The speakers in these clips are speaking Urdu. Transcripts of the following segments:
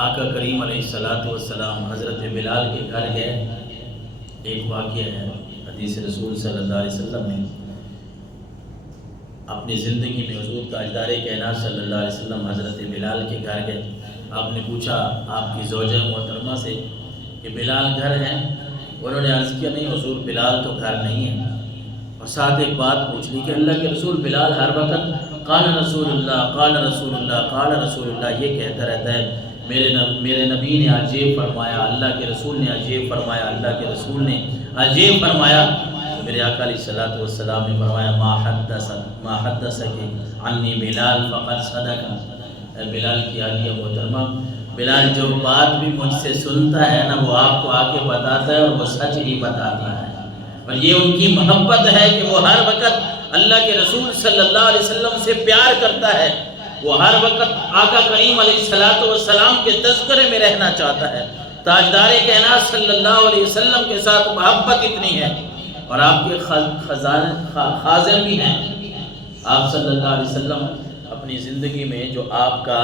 آقا کریم علیہ السلام حضرت بلال کے گھر گئے۔ ایک واقعہ ہے حدیث رسول صلی اللہ علیہ وسلم میں اپنی زندگی میں حضور تاجدار کائنات صلی اللہ علیہ وسلم حضرت بلال کے گھر گئے۔ آپ نے پوچھا آپ کی زوجہ محترمہ سے کہ بلال گھر ہیں؟ انہوں نے عرض کیا نہیں حضور بلال تو گھر نہیں ہے، اور ساتھ ایک بات پوچھ لی کہ اللہ کے رسول بلال ہر وقت قال رسول اللہ قال رسول اللہ قال رسول اللہ یہ کہتا رہتا ہے، میرے نبی نے آج یہ فرمایا، اللہ کے رسول نے آج یہ فرمایا، اللہ کے رسول نے آج یہ فرمایا۔ تو میرے آقا علیہ السلام نے فرمایا ما حدثک عنی بلال فقد صدق۔ اے بلال کی عالیہ محترمہ، بلال جو بات بھی مجھ سے سنتا ہے نا وہ آپ کو آ کے بتاتا ہے، اور وہ سچ ہی بتاتا ہے، اور یہ ان کی محبت ہے کہ وہ ہر وقت اللہ کے رسول صلی اللہ علیہ وسلم سے پیار کرتا ہے، وہ ہر وقت آقا کریم علیہ السلام کے تذکرے میں رہنا چاہتا ہے۔ تاجدار کائنات صلی اللہ علیہ وسلم کے ساتھ محبت اتنی ہے، اور آپ کے خازن بھی ہیں۔ آپ صلی اللہ علیہ وسلم اپنی زندگی میں جو آپ کا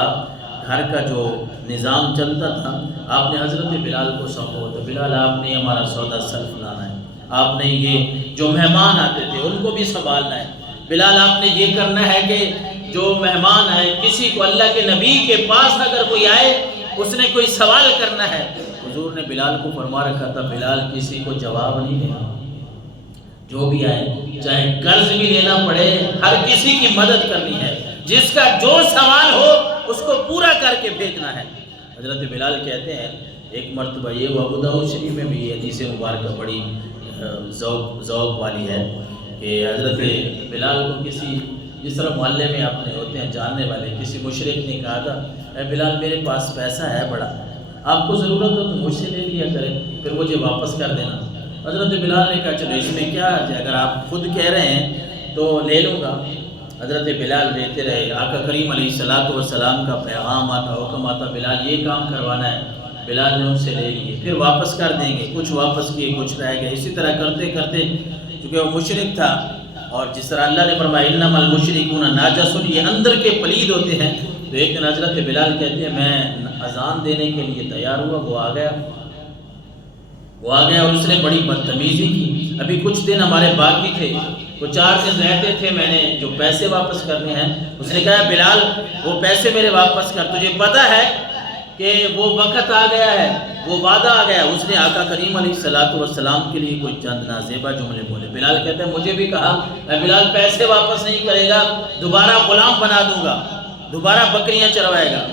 گھر کا جو نظام چلتا تھا، آپ نے حضرت بلال کو سونپا تو بلال آپ نے ہمارا سودا سلف لانا ہے، آپ نے یہ جو مہمان آتے تھے ان کو بھی سنبھالنا ہے، بلال آپ نے یہ کرنا ہے کہ جو مہمان آئے کسی کو اللہ کے نبی کے پاس اگر کوئی آئے اس نے کوئی سوال کرنا ہے، حضور نے بلال کو فرما رکھا تھا بلال کسی کو جواب نہیں دینا، جو بھی آئے چاہے قرض بھی لینا پڑے ہر کسی کی مدد کرنی ہے، جس کا جو سوال ہو اس کو پورا کر کے بھیجنا ہے۔ حضرت بلال کہتے ہیں ایک مرتبہ یہ وہ ابو داؤد شریف میں بھی حدیث مبارکہ بڑی ذوق والی ہے کہ حضرت بلال کو کسی جس طرح محلے میں اپنے ہوتے ہیں جاننے والے کسی مشرک نے کہا تھا اے بلال میرے پاس پیسہ ہے بڑا، آپ کو ضرورت ہو تو مجھ سے لے لیا کریں پھر مجھے واپس کر دینا۔ حضرت بلال نے کہا چلو اس میں کیا ہے، اگر آپ خود کہہ رہے ہیں تو لے لوں گا۔ حضرت بلال لیتے رہے، آقا کریم علیہ السلام کا پیغام آتا حکم آتا بلال یہ کام کروانا ہے، بلال نے ان سے لے لیے، پھر واپس کر دیں گے، کچھ واپس کیے کچھ رہ گئے، اسی طرح کرتے کرتے چونکہ وہ مشرک تھا، اور جس طرح اللہ نے فرمایا انما المشرکون نجس، یہ اندر کے پلید ہوتے ہیں، تو ایک دن حضرت بلال کہتے ہیں میں اذان دینے کے لیے تیار ہوا، وہ آ گیا اور اس نے بڑی بدتمیزی کی، ابھی کچھ دن ہمارے باقی تھے، وہ 4 دن رہتے تھے، میں نے جو پیسے واپس کرنے ہیں، اس نے کہا بلال وہ پیسے میرے واپس کر، تجھے پتہ ہے کہ وہ وقت آ گیا ہے، وہ وعدہ آ گیا۔ اس نے آقا کریم علیہ السلام کے لیے کوئی چند نازیبا جملے بولے، بلال کہتے ہیں مجھے بھی کہا میں بلال پیسے واپس نہیں کرے گا، دوبارہ غلام بنا دوں گا، دوبارہ بکریاں چروائے گا۔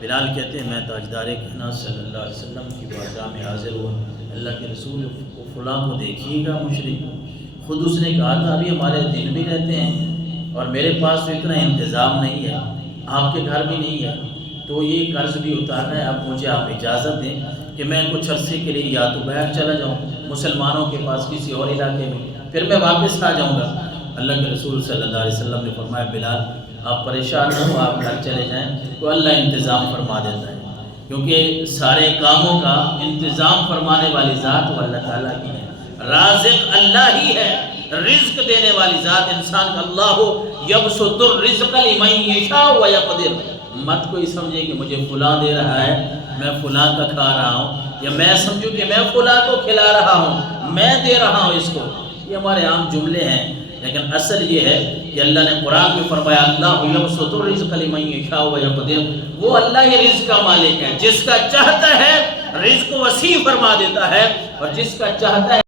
بلال کہتے ہیں میں تاجدار کائنات صلی اللہ علیہ وسلم کی بارگاہ میں حاضر ہوا، اللہ کے رسول فلاں کو دیکھیے گا مشرک، خود اس نے کہا تھا ابھی ہمارے دن بھی رہتے ہیں اور میرے پاس تو اتنا انتظام نہیں ہے، آپ کے گھر بھی نہیں ہے، تو یہ قرض بھی اتارنا ہے، اب مجھے آپ اجازت دیں کہ میں کچھ عرصے کے لیے یا تو باہر چلا جاؤں مسلمانوں کے پاس کسی اور علاقے میں، پھر میں واپس آ جاؤں گا۔ اللہ کے رسول صلی اللہ علیہ وسلم نے فرمایا بلال آپ پریشان نہ ہو، آپ گھر چلے جائیں تو اللہ انتظام فرما دیتا ہے، کیونکہ سارے کاموں کا انتظام فرمانے والی ذات وہ اللہ تعالیٰ کی ہے، رازق اللہ ہی ہے، رزق دینے والی ذات انسان کا اللہ یبسط الرزق لمن یشاء ویقدر۔ مت کوئی سمجھے کہ مجھے فلاں دے رہا ہے میں فلاں کا کھا رہا ہوں، یا میں سمجھوں کہ میں فلاں کو کھلا رہا ہوں میں دے رہا ہوں اس کو، یہ ہمارے عام جملے ہیں، لیکن اصل یہ ہے کہ اللہ نے قرآن میں فرمایا اللہ یبسط الرزق لمن یشاء ویقدر، وہ اللہ ہی رزق کا مالک ہے، جس کا چاہتا ہے رزق وسیع فرما دیتا ہے، اور جس کا چاہتا ہے